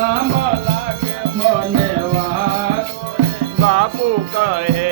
જન્મ લાગે મને વાર બાપુ કહે